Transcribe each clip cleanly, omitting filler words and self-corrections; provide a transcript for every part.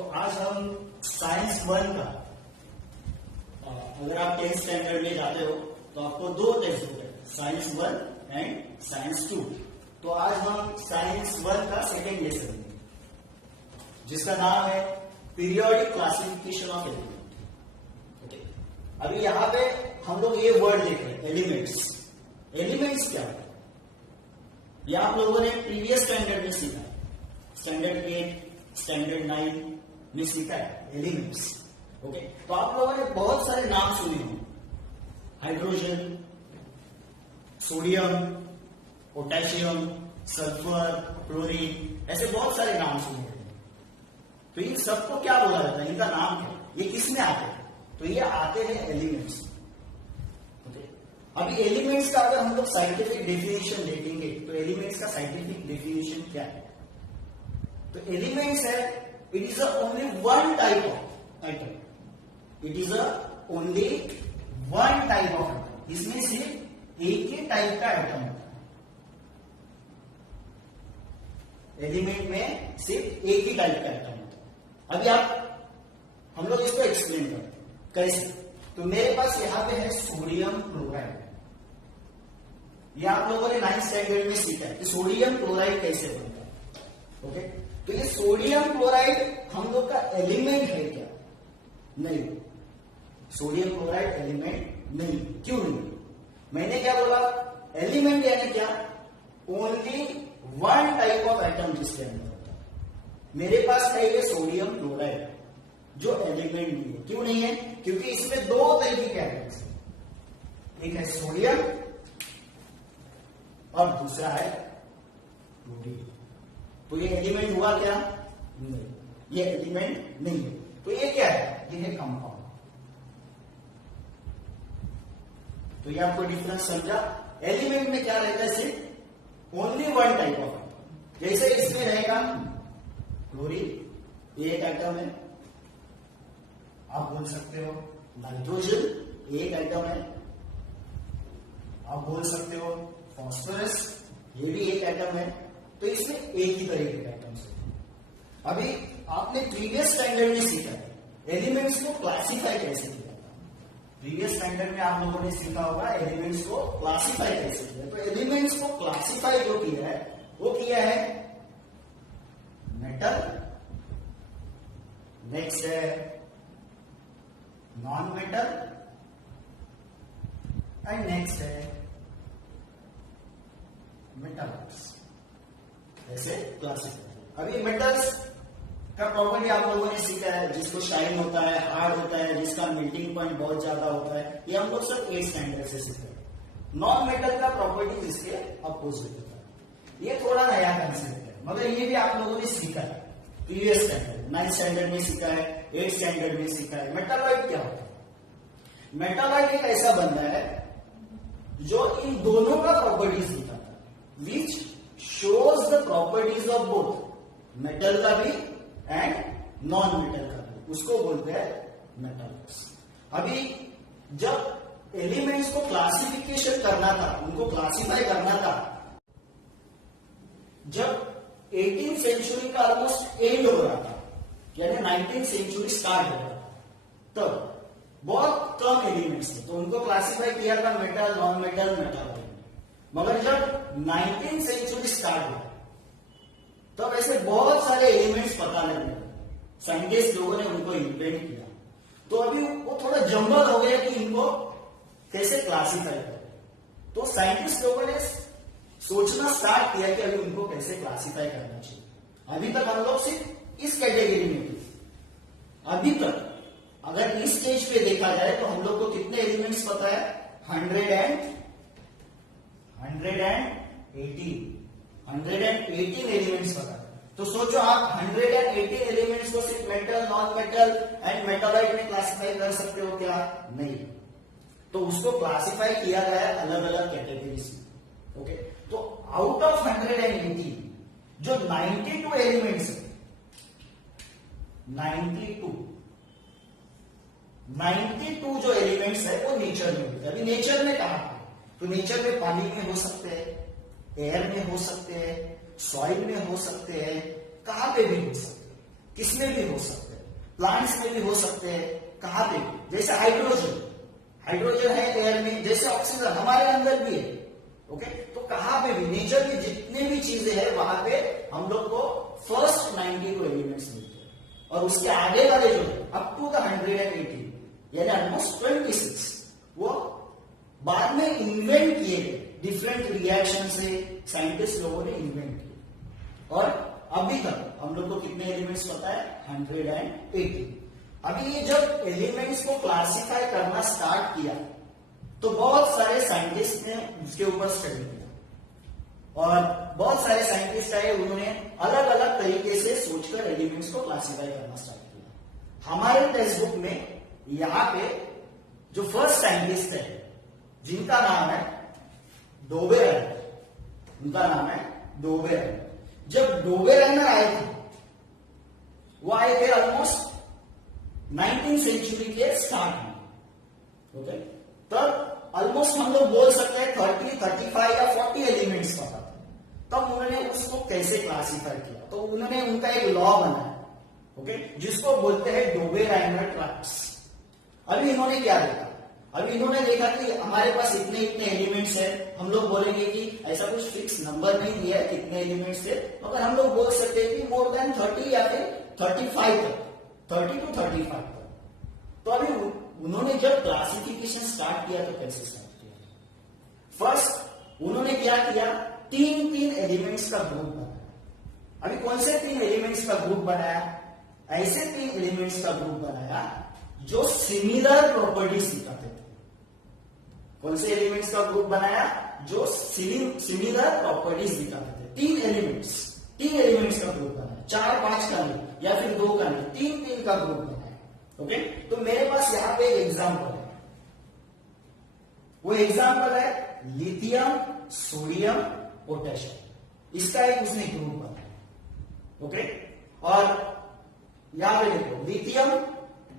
तो आज हम साइंस 1 का अगर आप 10th स्टैंडर्ड में जाते हो तो आपको दो टेक्स्ट बुक है, साइंस 1 एंड साइंस 2। तो आज हम साइंस 1 का सेकेंड लेसन लेंगे जिसका नाम है periodic classification of element. Okay, अभी यहाँ पे हम लोग ये वर्ड देख रहे हैं एलिमेंट्स। एलिमेंट्स क्या है ये आप लोगों ने प्रीवियस स्टैंडर्ड में सीखा है, स्टैंडर्ड 8 स्टैंडर्ड 9 में सीखा है एलिमेंट्स। ओके, तो आप लोगों ने बहुत सारे नाम सुने होंगे, hydrogen, sodium, potassium, sulphur, chlorine, ऐसे बहुत सारे नाम सुने होंगे। तो इन सबको क्या बोला जाता है, इनका नाम क्या, ये किसमें आते हैं? तो ये आते हैं एलिमेंट्स। ओके, अभी एलिमेंट्स का अगर हम लोग साइंटिफिक डेफिनेशन देखेंगे तो एलिमेंट्स का साइंटिफिक डेफिनेशन क्या है? तो एलिमेंट्स है, it is only one type of item, it is only one type of item. इसमें सिर्फ एक ही टाइप का आइटम होता है, एलिमेंट में सिर्फ एक ही टाइप का आइटम होता है। अभी हम लोग इसको एक्सप्लेन करते हैं कैसे। तो मेरे पास यहां पे है सोडियम क्लोराइड। ये आप लोगों ने 9th स्टैंडर्ड में सीखा है कि सोडियम क्लोराइड कैसे बनता है। ओके, तो ये सोडियम क्लोराइड हम लोग का एलिमेंट है क्या? नहीं, सोडियम क्लोराइड एलिमेंट नहीं। क्यों नहीं? मैंने क्या बोला, एलिमेंट यानी क्या? Only one type of atom जिसके अंदर होता है। मेरे पास है ये सोडियम क्लोराइड जो एलिमेंट नहीं है। क्यों नहीं है? क्योंकि इसमें दो तरह की एटम्स है, एक है सोडियम और दूसरा है क्लोरीन। तो ये एलिमेंट हुआ क्या? नहीं, ये एलिमेंट नहीं है। तो ये क्या है? ये है कंपाउंड। तो ये आपको डिफरेंस समझा। एलिमेंट में क्या रहता है? सिर्फ only one type of atom. जैसे इसमें रहेगा क्लोरीन, ये एक एटम है। आप बोल सकते हो नाइट्रोजन, एक एटम है। आप बोल सकते हो फास्फोरस, ये भी एक एटम है। तो इसमें एक ही तरह के एटम्स हैं। अभी आपने प्रीवियस स्टैंडर्ड में सीखा है एलिमेंट्स को क्लासिफाई कैसे किया। प्रीवियस स्टैंडर्ड में आप लोगों ने सीखा होगा एलिमेंट्स को क्लासिफाई कैसे किया। तो एलिमेंट्स को क्लासिफाई जो किया है वो किया है मेटल, नेक्स्ट है नॉन मेटल एंड नेक्स्ट है मेटल्स। ऐसे क्लासिफाई। अभी मेटल्स का प्रॉपर्टी आप लोगों ने सीखा है, जिसको शाइन होता है, हार्ड होता है, जिसका मेल्टिंग पॉइंट बहुत ज्यादा होता है। ये हम लोग सब 8th स्टैंडर्ड से सीखते हैं। नॉन मेटल का प्रॉपर्टी इसके अपोजिट होता है। ये थोड़ा नया कंसेप्ट है, मगर ये भी आप लोगों ने सीखा है प्रीवियस स्टैंडर्ड, 9th स्टैंडर्ड में सीखा है, 8th स्टैंडर्ड में सीखा है। मेटालॉइड क्या होता है? मेटालॉइड एक ऐसा बंदा है जो इन दोनों का प्रॉपर्टीज दिखाता है, which shows the properties of both, metal का भी एंड नॉन मेटल का भी। उसको बोलते हैं मेटल्स। अभी जब एलिमेंट्स को क्लासिफिकेशन करना था, उनको क्लासिफाई करना था, जब 18th सेंचुरी का ऑलमोस्ट एंड हो रहा था, यानी 19th सेंचुरी स्टार्ट हो रहा था, तब बहुत कम एलिमेंट्स थे, तो उनको क्लासिफाई किया था मेटल, नॉन मेटल, मेटालॉइड। मगर जब 19th सेंचुरी स्टार्ट हुआ तब ऐसे बहुत सारे एलिमेंट्स पता लगने लगे, साइंटिस्ट लोगों ने उनको इन्वेंट किया। तो अभी वो थोड़ा जंबल हो गया कि इनको कैसे क्लासिफाई करें। तो साइंटिस्ट लोगों ने सोचना स्टार्ट किया कि अभी उनको कैसे क्लासिफाई करना चाहिए। अभी तक हम लोग सिर्फ इस कैटेगरी में थे। अभी तक अगर इस स्टेज पे देखा जाए तो हम लोग को कितने एलिमेंट्स पता है? 118 एलिमेंट्स पता है। तो सोचो आप 118 एलिमेंट्स को सिर्फ metal, non metal and metalloid में क्लासिफाई कर सकते हो क्या? नहीं। तो उसको क्लासिफाई किया गया है अलग अलग कैटेगरीज में। ओके, तो आउट ऑफ 118 जो 92 एलिमेंट्स है, 92 जो एलिमेंट्स है वो नेचर में होते हैं। अभी नेचर में कहां पे? तो नेचर में पानी में हो सकते हैं, एयर में हो सकते हैं, सॉइल में हो सकते हैं, कहां पे भी हो सकते हैं। किसमें भी हो सकते हैं, प्लांट्स में भी हो सकते हैं, कहां पे, जैसे हाइड्रोजन, हाइड्रोजन है एयर में, जैसे ऑक्सीजन हमारे अंदर भी है। ओके, तो कहां पे भी नेचर में जितने भी चीजें हैं वहां पे हम लोग को फर्स्ट 92 एलिमेंट्स मिलते हैं, और उसके आगे वाले जो है अप टू द 118 यानी ऑलमोस्ट 26 वो बाद में इन्वेंट किए गए, डिफरेंट रिएक्शन से साइंटिस्ट लोगों ने इन्वेंट किए। और अभी तक हम लोग को कितने एलिमेंट्स पता है, 180। अभी ये जब एलिमेंट्स को क्लासिफाई करना स्टार्ट किया तो बहुत सारे साइंटिस्ट ने उसके ऊपर स्टडी किया, और बहुत सारे साइंटिस्ट आए, उन्होंने अलग अलग तरीके से सोचकर एलिमेंट्स को क्लासिफाई करना स्टार्ट किया। हमारे टेक्स्ट बुक में यहाँ पे जो फर्स्ट साइंटिस्ट है जिनका नाम है डोबेरेनर, उनका नाम है डोबेरेनर। जब डोबेरेनर आए थे, वो आए थे ऑलमोस्ट 19th सेंचुरी के स्टार्ट में। ओके, तब ऑलमोस्ट हम लोग बोल सकते हैं 30, 35 या 40 एलिमेंट्स पता था। तब उन्होंने उसको कैसे क्लासिफाई किया, तो उन्होंने उनका एक लॉ बनाया, ओके, जिसको बोलते हैं डोबेरेनर ट्रैप्स। अभी इन्होंने क्या देखा, अभी इन्होंने देखा कि हमारे पास इतने इतने एलिमेंट्स है, हम लोग बोलेंगे कि ऐसा कुछ फिक्स नंबर नहीं दिया है कितने एलिमेंट्स है, मगर हम लोग बोल सकते हैं कि मोर देन 30 या फिर 35 तक, 30 to 35 तक। तो अभी उन्होंने जब क्लासिफिकेशन स्टार्ट किया तो कैसे स्टार्ट किया, फर्स्ट उन्होंने क्या किया, 3 एलिमेंट्स का ग्रुप बनाया। अभी कौन से 3 एलिमेंट्स का ग्रुप बनाया, ऐसे 3 एलिमेंट्स का ग्रुप बनाया जो सिमिलर प्रॉपर्टीज दिखाते थे। कौन से एलिमेंट्स का ग्रुप बनाया, जो सिमिलर प्रॉपर्टीज दिखाते थे। 3 एलिमेंट्स का ग्रुप बनाया, 4, 5 का नहीं, या फिर 2 का नहीं, 3 का ग्रुप बनाया। ओके, तो मेरे पास यहां पे एक एग्जांपल है, वो एग्जांपल है लिथियम, सोडियम, पोटेशियम। इसका एक उसने ग्रुप बनाया। ओके, और यहां पे देखो, lithium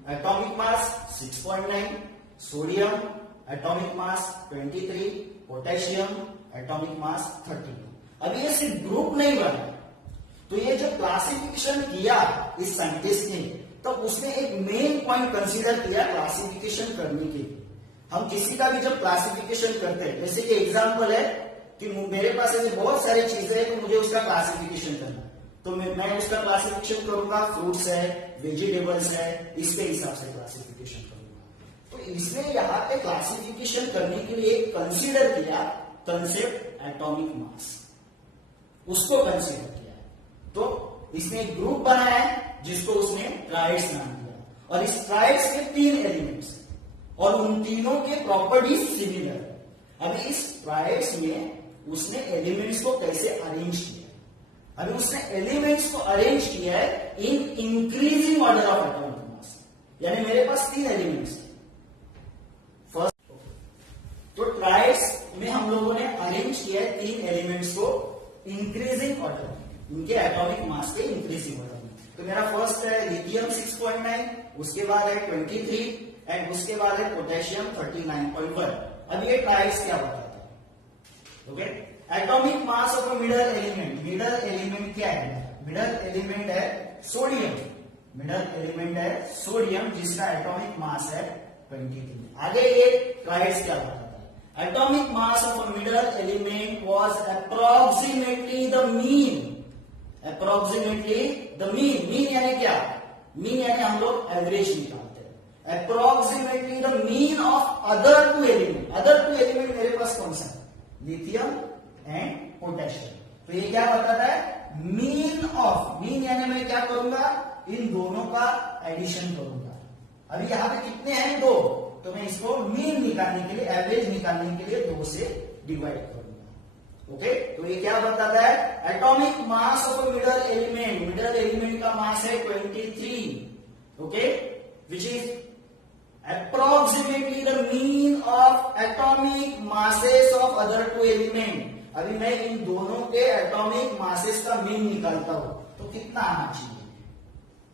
atomic mass 6.9, sodium atomic mass 23, potassium atomic mass 30। अभी ये सिर्फ ग्रुप नहीं बना, तो ये जब क्लासिफिकेशन किया इस साइंटिस्ट ने, तब उसने एक मेन पॉइंट कंसीडर किया क्लासिफिकेशन करने के लिए। हम किसी का भी जब क्लासिफिकेशन करते हैं, जैसे कि एग्जांपल है कि मेरे पास ऐसे बहुत सारी चीजें हैं, तो मुझे उसका क्लासिफिकेशन करना, तो मैं उसका क्लासिफिकेशन करूंगा, फ्रूट्स है, वेजिटेबल्स है, इसके हिसाब से क्लासिफिकेशन करूंगा। तो इसने यहाँ पे क्लासिफिकेशन करने के लिए कंसीडर किया कंसेप्ट एटॉमिक मास, उसको कंसीडर किया। तो इसने एक ग्रुप बनाया है जिसको उसने ट्राइड्स नाम दिया, और इस ट्राइड्स के 3 एलिमेंट्स और उन तीनों के प्रॉपर्टीज सिमिलर है। अभी इस ट्राइड्स में उसने एलिमेंट्स को कैसे अरेंज किया, अभी उसने एलिमेंट्स को अरेंज किया है in increasing order of atomic mass, यानी मेरे पास 3 एलिमेंट्स है। फर्स्ट, तो ट्राइड्स में हम लोगों ने अरेंज किया है 3 एलिमेंट्स को इंक्रीजिंग ऑर्डर, इनके एटॉमिक मास के इंक्रीजिंग ऑर्डर में। तो मेरा फर्स्ट है लिथियम 6.9, उसके बाद है 23 एंड उसके बाद है पोटेशियम 39.1। अब ये ट्राइड्स क्या बताता है, okay, atomic mass of a middle element. Middle element क्या है, मिडल एलिमेंट है सोडियम, मिडल एलिमेंट है सोडियम जिसका एटॉमिक मास है 23। आगे ये ट्राइड्स क्या बताता है, atomic mass of a middle element was approximately the mean, approximately the mean, mean यानी क्या, मीन यानी हम लोग एवरेज निकालते हैं, approximately the mean of other 2 element. Other 2 element मेरे पास कौन सा है, लिथियम एंड पोटेशियम। तो ये क्या बताता है, मीन ऑफ, मीन यानी मैं क्या करूंगा, इन दोनों का एडिशन करूंगा। अभी यहां पे कितने हैं, 2, तो मैं इसको मीन निकालने के लिए, एवरेज निकालने के लिए 2 से डिवाइड करूंगा। ओके, तो ये क्या बताता है, atomic mass of a middle element, middle element का मास है 23, okay, which is approximately the mean of atomic masses of other 2 element. अभी मैं इन दोनों के एटॉमिक मासेस का मीन निकालता हूं, तो कितना आना चाहिए,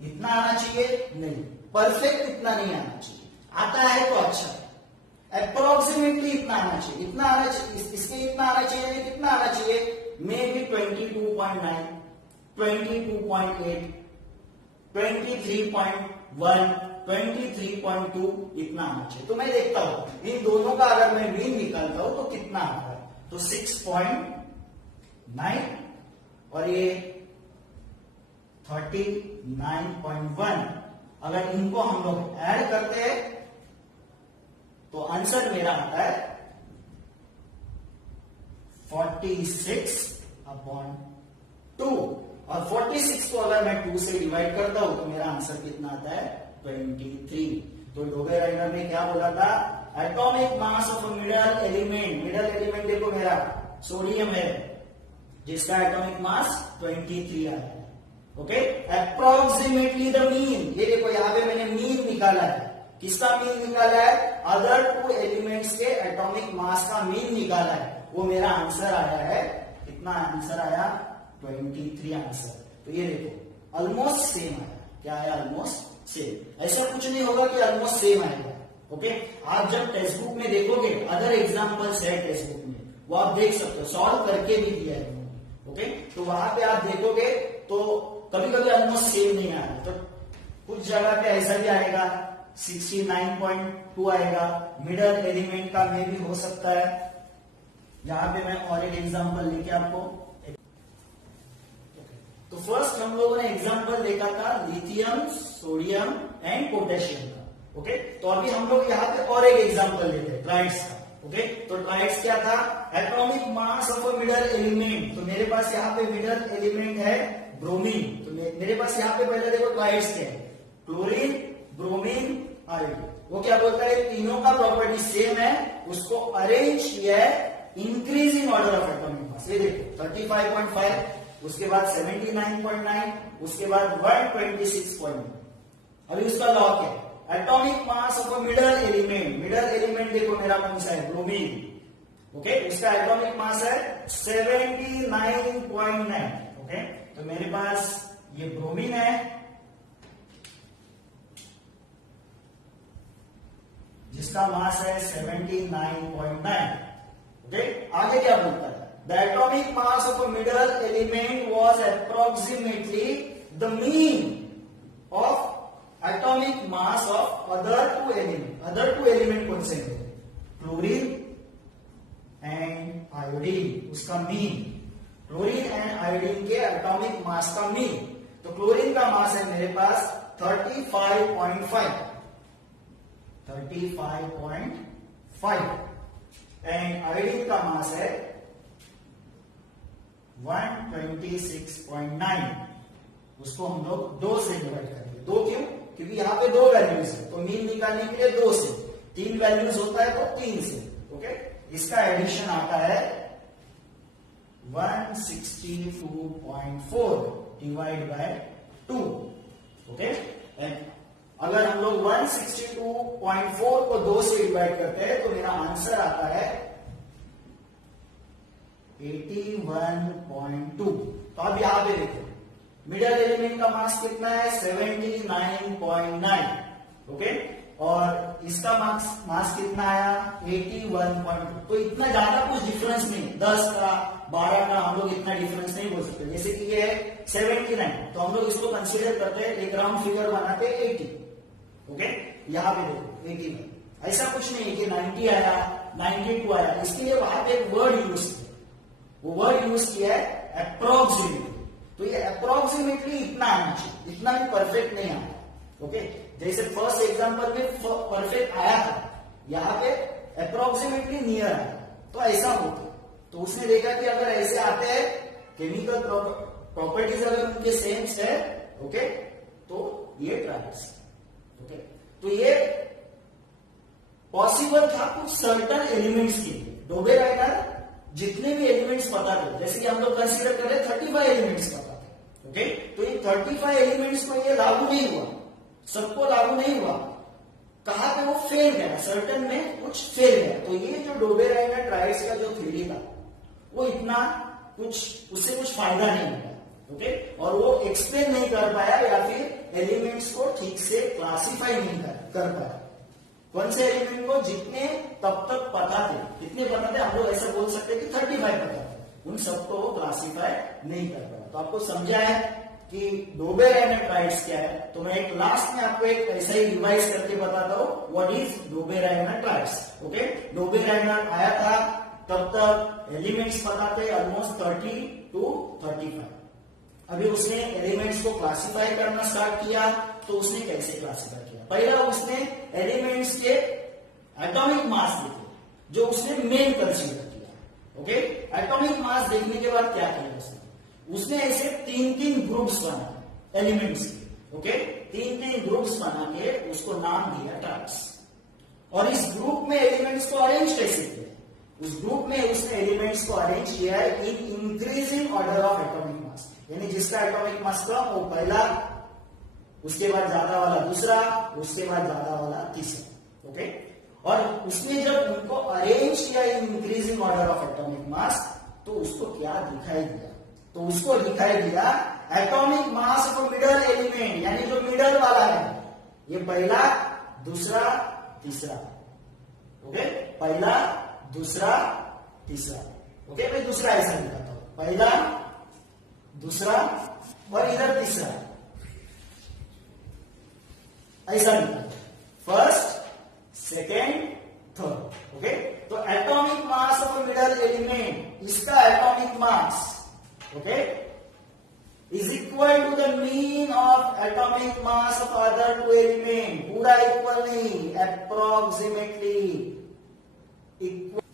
इतना आना चाहिए नहीं, परफेक्ट इतना नहीं आना चाहिए, आता है तो अच्छा है, अप्रोक्सीमेटली इतना आना चाहिए, इतना आना चाहिए, इसके इतना आना चाहिए, कितना आना चाहिए, मे बी 22.9, 22.8, 23.1, 23.2 इतना आना चाहिए। तो मैं देखता हूं इन दोनों का अगर मैं मीन निकालता हूं तो कितना आता है, तो 6.9 और ये 39.1। अगर इनको हम लोग ऐड करते हैं तो आंसर मेरा आता है 46/2। और 46 को अगर मैं 2 से डिवाइड करता हूं तो मेरा आंसर कितना आता है 23। तो डोबेराइनर ने क्या बोला था, atomic mass of middle element, middle element देखो मेरा सोडियम है जिसका एटॉमिक मास 23 आया है। ओके, अप्रोक्सीमेटली द मीन, ये देखो यहाँ पे मैंने मीन निकाला है, किसका मीन निकाला है, अदर 2 एलिमेंट्स के एटॉमिक मास का मीन निकाला है, वो मेरा आंसर आया है, कितना आंसर आया 23 आंसर। तो ये देखो ऑलमोस्ट सेम आया, क्या आया, ऑलमोस्ट सेम। ऐसा कुछ नहीं होगा कि ऑलमोस्ट सेम आएगा। ओके, आप जब टेक्स्ट बुक में देखोगे, अदर एग्जांपल्स है टेक्स्ट बुक में, वो आप देख सकते हो, सॉल्व करके भी दिया है। ओके, तो वहां पे आप देखोगे तो कभी कभी ऑलमोस्ट सेम नहीं आएगा, तो कुछ जगह पे ऐसा भी आएगा 69.2 आएगा, मिडल एलिमेंट का में भी हो सकता है। यहां पे मैं और एक एग्जांपल लेके आपको, तो फर्स्ट हम लोगों ने एग्जांपल देखा था लिथियम, सोडियम एंड पोटेशियम का। ओके, तो अभी हम लोग यहाँ पे और एक एग्जांपल लेते हैं ट्राइड्स का। ओके, तो ट्राइड्स क्या था, atomic mass of a middle element. तो मेरे पास यहाँ पे मिडल एलिमेंट है ब्रोमीन, तो मेरे पास यहाँ पे पहले देखो ट्राइड्स के क्लोरीन, ब्रोमीन, आयोडीन। वो क्या बोलता है, तीनों का प्रॉपर्टी सेम है, उसको अरेंज किया है increase in order of atomic mass. ये देखो 35.5, उसके बाद 79.9, उसके बाद 126.9। अभी उसका लॉ क्या है, atomic mass of a middle element, middle element देखो मेरा कौन सा है, ब्रोमीन। ओके, उसका एटॉमिक मास है 79.9। ओके, तो मेरे पास ये ब्रोमीन है जिसका मास है 79.9। ओके, आगे क्या बोलता है, the atomic mass of a middle element was approximately the mean of atomic mass of other 2 element. Other 2 element कौन से हैं, क्लोरीन एंड आयोडीन, उसका मीन, क्लोरीन एंड आयोडीन के एटॉमिक मास का मीन। तो क्लोरीन का मास है मेरे पास 35.5 एंड आयोडीन का मास है 126.9। उसको हम लोग 2 से डिवाइड करेंगे। 2 क्यों, क्योंकि यहाँ पे 2 वैल्यूज है, तो मीन निकालने के लिए 2 से, 3 वैल्यूज होता है तो 3 से। ओके, इसका एडिशन आता है 162.4 डिवाइड बाय 2। ओके, अगर हम लोग 162.4 को 2 से डिवाइड करते हैं तो मेरा आंसर आता है 81.2। तो अब यहां पे देखो मिडल एलिमेंट का मास कितना है 79.9। ओके, और इसका मास कितना आया 81.2। तो इतना ज्यादा कुछ डिफरेंस नहीं, 10 का 12 का हम लोग इतना डिफरेंस नहीं बोल सकते। जैसे कि ये है 79, तो हम लोग इसको कंसीडर करते हैं, एक राउंड फिगर बनाते हैं 80। ओके, यहाँ पे देखो 81, ऐसा कुछ नहीं है कि 90 आया 92 आया, इसके लिए वहां पे एक वर्ड यूज किया, वो वर्ड यूज किया है अप्रोक्सीमेटली। तो ये अप्रोक्सीमेटली इतना आना चाहिए, इतना भी परफेक्ट नहीं आया। ओके, जैसे फर्स्ट एग्जांपल में परफेक्ट आया था, यहाँ पे अप्रोक्सीमेटली नियर आया, तो ऐसा होता। तो उसने देखा कि अगर ऐसे आते हैं केमिकल प्रॉपर्टीज अगर उनके सेम है, ओके, तो ये ट्राइड्स। ओके, तो ये पॉसिबल था कुछ सर्टन एलिमेंट्स के लिए। डोबेराइनर जितने भी एलिमेंट्स पता थे, जैसे कि हम लोग कंसीडर कर रहे 35 एलिमेंट्स पता थे। ओके, तो ये 35 एलिमेंट्स को ये लागू नहीं हुआ, सबको लागू नहीं हुआ, कहां पे वो फेल गया, सर्टन में कुछ फेल गया। तो ये जो डोबेराइनर ट्राइड्स का जो थ्योरी था वो इतना कुछ, उससे कुछ फायदा नहीं हुआ। ओके, और वो एक्सप्लेन नहीं कर पाया या फिर एलिमेंट्स को ठीक से क्लासिफाई नहीं कर पाया। कौन से एलिमेंट को, जितने तब तक पता थे, कितने पता थे, हम लोग ऐसा बोल सकते हैं कि 35 पता थे, उन सबको वो क्लासिफाई नहीं कर पाया। तो आपको समझा है कि डोबेराइनर क्या है, तो मैं एक लास्ट में आपको एक ऐसा ही रिवाइज करके बताता हूँ what is Dobereiner types. Okay, Dobereiner आया था तब तक एलिमेंट्स पता थे ऑलमोस्ट 30 to 35। अभी उसने एलिमेंट्स को क्लासिफाई करना स्टार्ट किया, तो उसने कैसे क्लासिफाई किया? पहला उसने एलिमेंट्स के एटॉमिक मास देखे, जो उसने मेन कंसीडर किया। ओके, एटॉमिक मास देखने के बाद क्या किया उसने ऐसे 3-3 ग्रुप्स बनाए एलिमेंट्स के। ओके, 3-3 ग्रुप्स बना के उसको नाम दिया टाइप्स। और इस ग्रुप में एलिमेंट्स को अरेंज कैसे किया? उस ग्रुप में उसने एलिमेंट्स को अरेंज किया है in increasing order of atomic mass, यानी जिसका एटॉमिक मास कम वो पहला, उसके बाद ज्यादा वाला दूसरा, उसके बाद ज्यादा वाला तीसरा। ओके, और उसने जब उनको अरेंज किया in increasing order of atomic mass, तो उसको क्या दिखाई दिया? तो उसको दिखाई दिया atomic mass of middle element, यानी जो मिडल वाला है, ये पहला, दूसरा, तीसरा। ओके, पहला, दूसरा, तीसरा। ओके, मैं दूसरा ऐसा दिखाता हूं, पहला, दूसरा और इधर तीसरा, ऐसा दिखाता हूं, फर्स्ट, सेकेंड, थर्ड। ओके, तो atomic mass of middle element, इसका atomic mass okay is equal to the mean of atomic mass of other two element, पूरा इक्वल नहीं, approximately equal